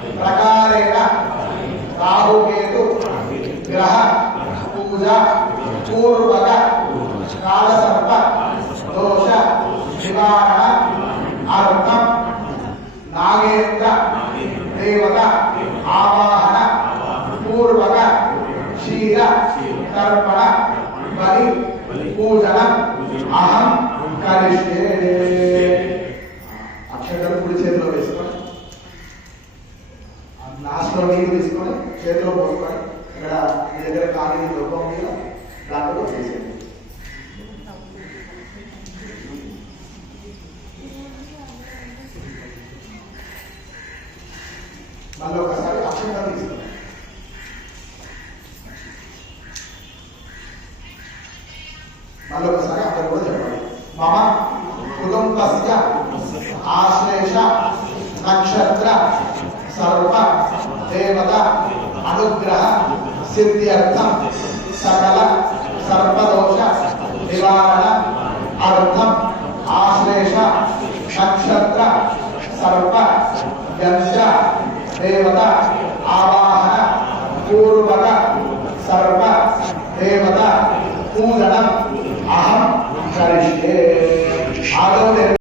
प्रकारेण राहुकेतु ग्रह पूजा पूर्वक कालसर्प दोष निवारण अर्थम नागेन्द्र देवता आवाहन पूर्वक क्षीर तर्पण बलि पूजनम अहम करिष्ये। అక్షరాలు కుడి చేతిలో వేసుకొని లాస్ట్లో నీళ్ళు తీసుకొని చేతిలో పోసుకొని ఇక్కడ మీ దగ్గర ఖాళీ లోపం మీద దాంట్లో చేసేది. మళ్ళీ ఒకసారి అక్షరాలు తీసుకోండి. మళ్ళీ ఒకసారి అందరూ కూడా చెప్పండి. మమ కుటుంబస్య ఆశ్లేష నక్షత్ర సర్వ దేవత అనుగ్రహ సిద్ధ్యర్థం సకల సర్పదోష నివారణ అర్థం ఆశ్లేష నక్షత్ర సర్వ యంత్ర దేవత ఆవాహన పూర్వక